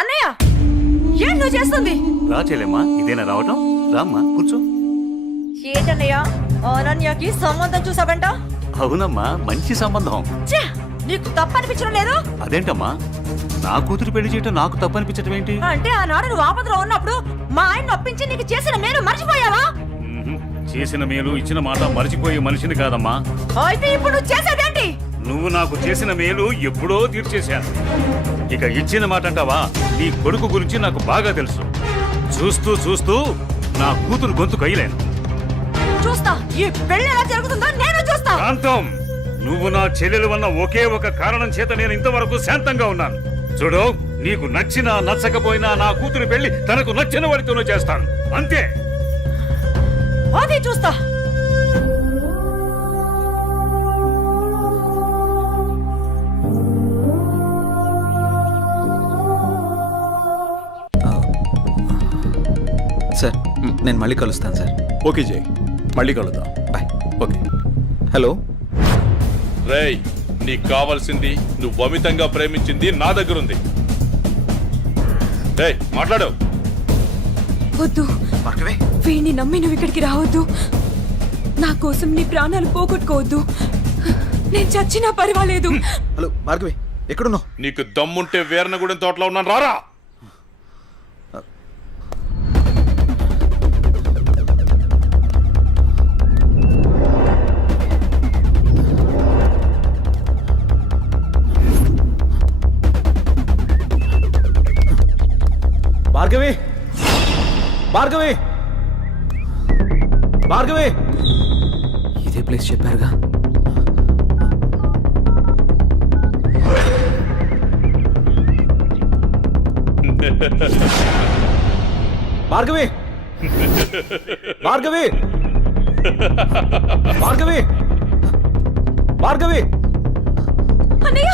అన్నయ్య ఏం నువ్వు చేస్తుంది? రా చెల్లెమ్మా, ఇదేనా రావటం? రామ్మా కూర్చో. ఏంటన్నయ్య అనన్యకి సంబంధం చూసావంట? అవునమ్మా, మంచి సంబంధం. ఛే, నీకు తప్పనిపించడం లేదు? అదేంటమ్మా, నా కూతురు పెళ్లి చేయటం నాకు తప్పనిపించటం ఏంటి? అంటే ఆనాడు నువ్వు ఆపదలో ఉన్నప్పుడు మా ఆయన ఒప్పించి నీకు చేసిన మేలు మర్చిపోయావా? చేసిన మేలు ఇచ్చిన మాట మర్చిపోయే మనిషిని కాదమ్మా. అయితే ఇప్పుడు నువ్వు చేసేదేంటి? నువ్వు నాకు చేసిన మేలు ఎప్పుడో తీర్చేశాను. ఇక ఇచ్చిన మాట అంటావా? నీ కొడుకు గురించి నాకు బాగా తెలుసు. చూస్తూ చూస్తూ నా కూతురు గొంతు కయ్యలేను. చూస్తా, ఈ పెళ్లి ఎలా జరుగుతుందో నేను చూస్తా. శాంతం, నువ్వు నా చెల్లెలు వన్న ఒకే ఒక కారణం చేత నేను ఇంతవరకు శాంతంగా ఉన్నాను. చూడు, నీకు నచ్చినా నచ్చకపోయినా నా కూతురు పెళ్లి తనకు నచ్చిన వాడితోనూ చేస్తాను, అంతే. అది చూస్తా. సార్, నేను మళ్ళీ కలుస్తాను సార్. ఓకే జై, మళ్ళీ కలుద్దాం. బాయ్. ఓకే. హలో. రేయ్, నీకు కావాల్సింది నువ్వు అమితంగా ప్రేమించింది నా దగ్గర ఉంది. రేయ్, మాట్లాడు. వద్దు, వీణ్ణి నమ్మి నువ్వు ఇక్కడికి రావద్దు. నా కోసం నీ ప్రాణాలు పోగొట్టుకోవద్దు. నేను చచ్చినా పర్వాలేదు. హలో భార్గవి, ఎక్కడున్నావు? నీకు దమ్ముంటే వీరనగూడెం తోటలో ఉన్నాను, రారా. భార్గవి, భార్గవి, భార్గవి. ఇదే ప్లేస్ చెప్పారుగా. భార్గవి, భార్గవి, భార్గవి, భార్గవి, అన్నయ్య,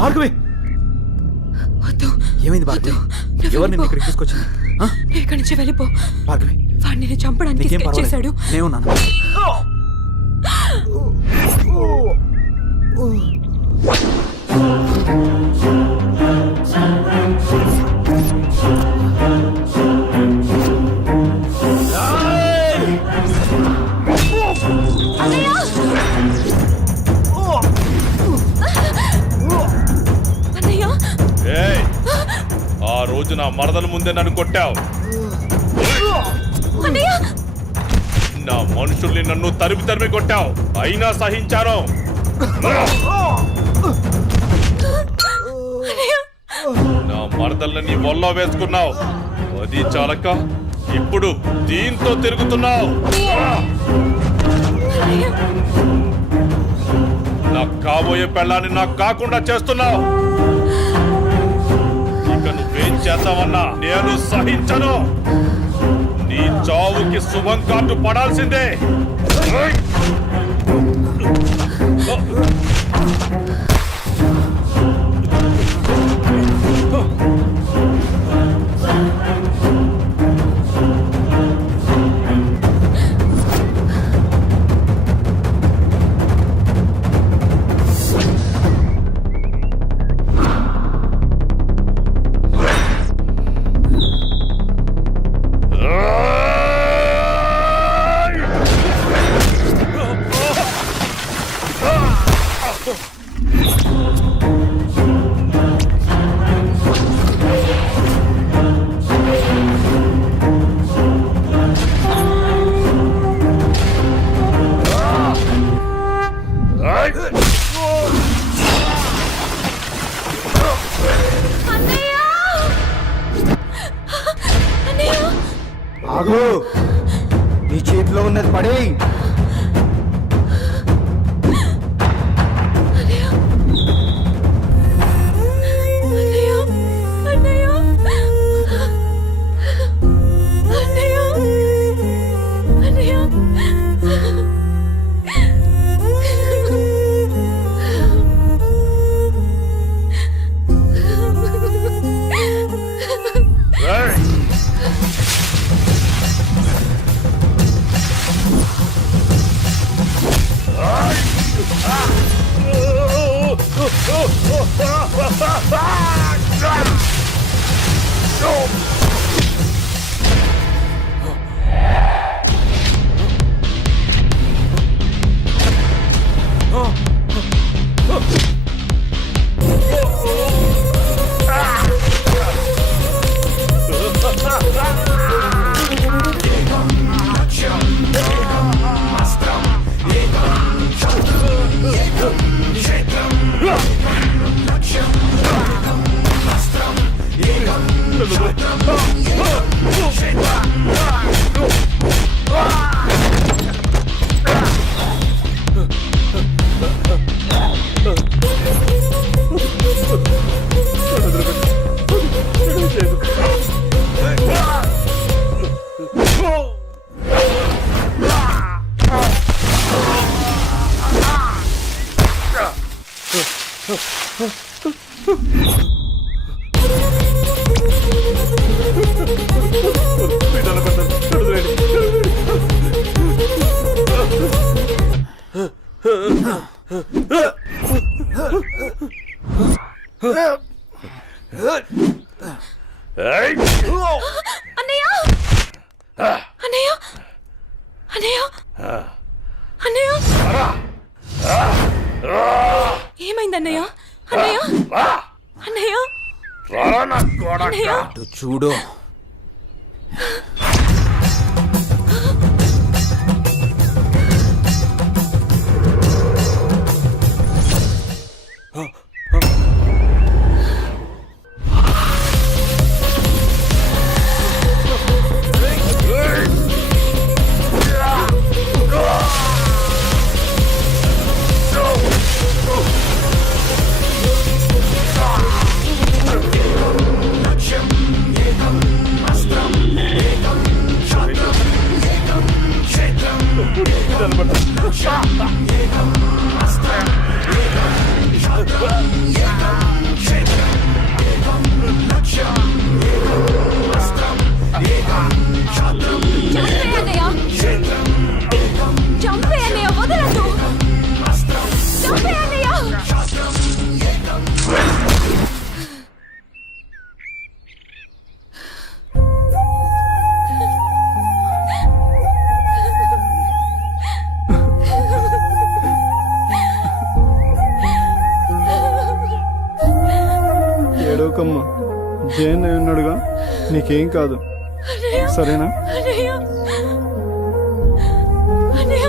భార్గవి. వద్దు. ఏమైంది భార్గవి? ఎవరు నిన్ను ఇక్కడికి తీసుకొచ్చింది? నువ్వు ఇక్కడి నుంచి వెళ్ళిపో. భార్గవి, వాడు నిన్ను చంపడానికి నీకేం స్కెచ్ చేశాడు. పర్వాలేదు, నేనున్నాను. అన్నయ్య, ఏయ్, ఆ రోజు నా మరదల ముందే నన్ను కొట్టావు. అన్నయ్య, నా మనుషుల్ని నన్ను తరిమి తరిమి కొట్టావు, అయినా సహించాను. నా మరదల్ని నీ వల్ల వేసుకున్నావు, అది చాలక ఇప్పుడు దీంతో తిరుగుతున్నావు. నాకు కాబోయే పెళ్ళాన్ని నాకు కాకుండా చేస్తున్నావు. ఇక నువ్వేం చేద్దామన్నా నేను సహించను. నీ చావుకి శుభం కార్డు పడాల్సిందే. ఆగు, నీ చేతిలో ఉన్నది పడే. అన్నయ్య అన్నయ్య అన్నయ్య అన్నయ్య ఏమైంది అన్నయ్య అన్నయ్య అన్నయ్య అన్నయ్య అటు చూడు. చంపే అన్నయ్య వదలదు చంపే అన్నయ్య ఏడవకమ్మా, జయన్ ఉన్నాడుగా, నీకేం కాదు, సరేనా? అన్నయ్య అన్నయ్య అన్నయ్య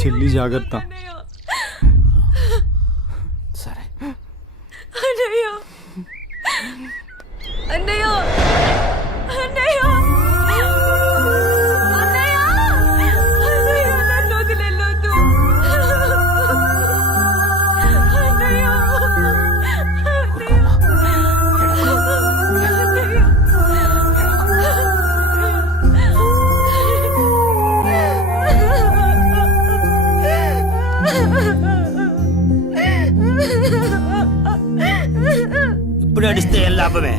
చెల్లి జాగ్రత్త. సరే. అన్నయ్య అన్నయ్య అన్నయ్య అన్నయ్య అన్నయ్య నన్ను వదిలేయొద్దు అన్నయ్య ఇప్పుడు అడిస్తే ఏం లాభమే?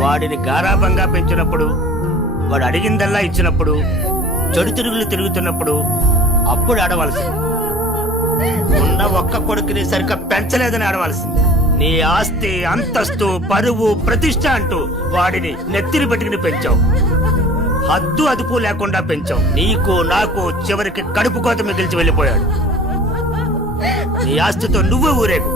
వాడిని గారాబంగా పెంచినప్పుడు, వాడు అడిగిందల్లా ఇచ్చినప్పుడు, చెడు తిరుగులు తిరుగుతున్నప్పుడు అప్పుడు ఆడవలసింది. ఉన్న ఒక్క కొడుకుని సరిగ్గా పెంచలేదని ఆడవలసింది. నీ ఆస్తి, అంతస్తు, పరువు, ప్రతిష్ట అంటూ వాడిని నెత్తిని పెట్టుకుని పెంచావు. హద్దు అదుపు లేకుండా పెంచావు. నీకు నాకు చివరికి కడుపు కోత మిగిల్చి వెళ్ళిపోయాడు. నీ ఆస్తితో నువ్వే ఊరేగు.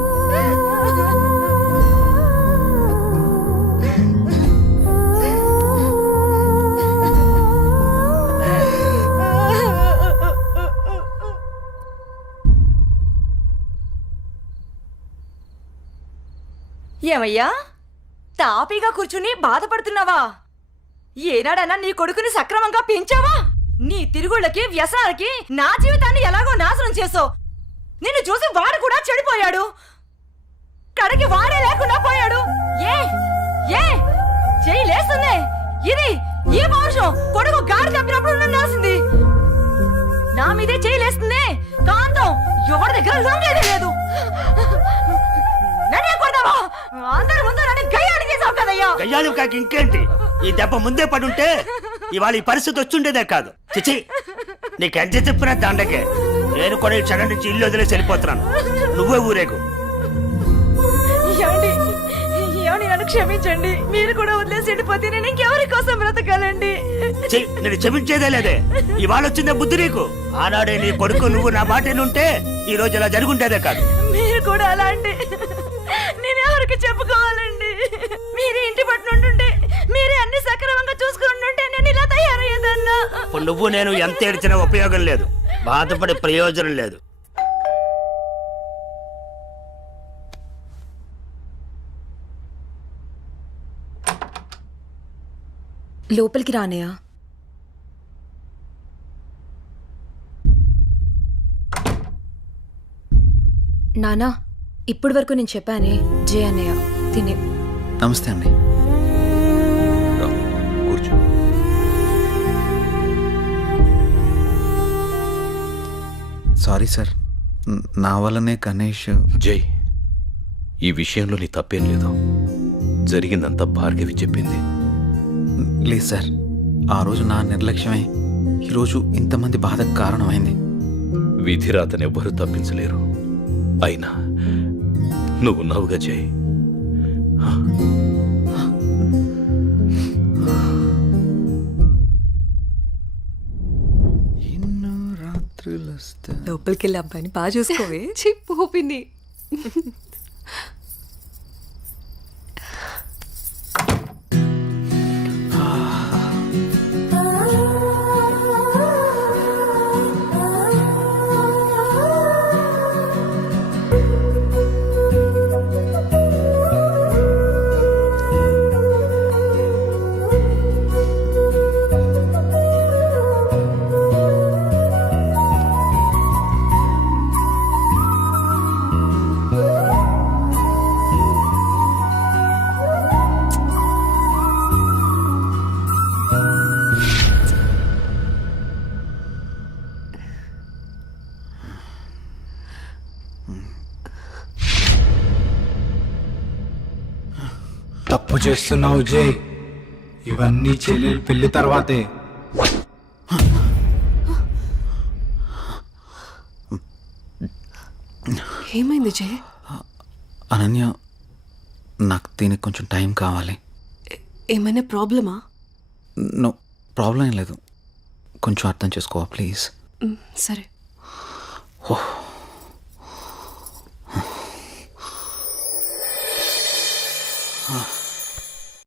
ఏమయ్యా, తాపీగా కూర్చుని బాధపడుతున్నావా? ఏనాడన్నా నీ కొడుకుని సక్రమంగా పెంచావా? నీ తిరుగుళ్ళకి, వ్యసనాలకి నా జీవితాన్ని ఎలాగో నాశనం చేసావు. నిన్ను చూసి వాడు కూడా చెడిపోయాడు. కడకి వాడే లేకుండా పోయాడు. ఏ ఏ చెయ్యి లేస్తుంది. ఇది ఈ పౌరుషం కొడుకు గాడి తప్పినప్పుడు ఉండాల్సింది. నా మీదే చెయ్యి లేస్తుంది. కాంతం ఎవరి దగ్గర లొంగేదే లేదు. అందరి ముందు నన్ను గయ్యాళి చేసావు కదయ్యా. గయ్యాళి కాకి ఇంకేంటి? ఈ దెబ్బ ముందే పడుంటే ఇవాళ ఈ పరిస్థితి వచ్చుండేదే కాదు. చిచి, నీకెంత చెప్పినా దండకే. నేను కూడా ఈ క్షణం నుంచి ఇల్లు వదిలేసి వెళ్ళిపోతున్నాను. నువ్వే ఊరేగు. ఏమండి ఏమండి నన్ను క్షమించండి. మీరు కూడా వదిలేసి వెళ్ళిపోతే నేను ఇంకెవరి కోసం బ్రతకాలండి? నేను క్షమించేదే లేదే. ఇవాళ వచ్చిందే బుద్ధి నీకు. ఆనాడే నీ కొడుకు నువ్వు నా మాట ఉంటే ఈ రోజు ఇలా జరుగుంటేదే కాదు. మీరు కూడా అలా అంటే నేను ఎవరికి చెప్పుకోవాలండి? మీరే ఇంటి పట్టునుంటుంటే మీరే అన్ని సక్రమంగా చూసుకుంటుంటే నేను ఇలా తయారయ్యేదన్నా. ఇప్పుడు నువ్వు నేను ఎంత ఏడ్చినా ఉపయోగం లేదు. బాధపడే ప్రయోజనం లేదు. లోపలికి రానయ్యా. నానా ఇప్పటి వరకు నేను చెప్పానే జే అన్నయ్య తినే. నమస్తే అండి. రా, కూర్చో. సారీ సార్, నా వల్లనే గణేష్. జై, ఈ విషయంలో నీ తప్పేం లేదు. జరిగిందంతా భార్గవి చెప్పింది. లేదు సార్, ఆ రోజు నా నిర్లక్ష్యమే ఈరోజు ఇంతమంది బాధకు కారణమైంది. విధిరాతనెవ్వరూ తప్పించలేరు. అయినా నువ్వున్నావుగా జై. ఎన్నో రాత్రులు వస్తా. లోపలికి వెళ్ళి అబ్బాయిని బాగా చూసుకోవే. చెప్పు పిన్ని. తప్పు చేస్తున్నావు జై. ఇవన్నీ చెల్లెలు పెళ్లి తర్వాతే. ఏమైంది జే? అనన్య, నాకు దీనికి కొంచెం టైం కావాలి. ఏమైనా ప్రాబ్లమా? నో ప్రాబ్లం ఏం లేదు. కొంచెం అర్థం చేసుకోవా ప్లీజ్? సరే. ఓహ్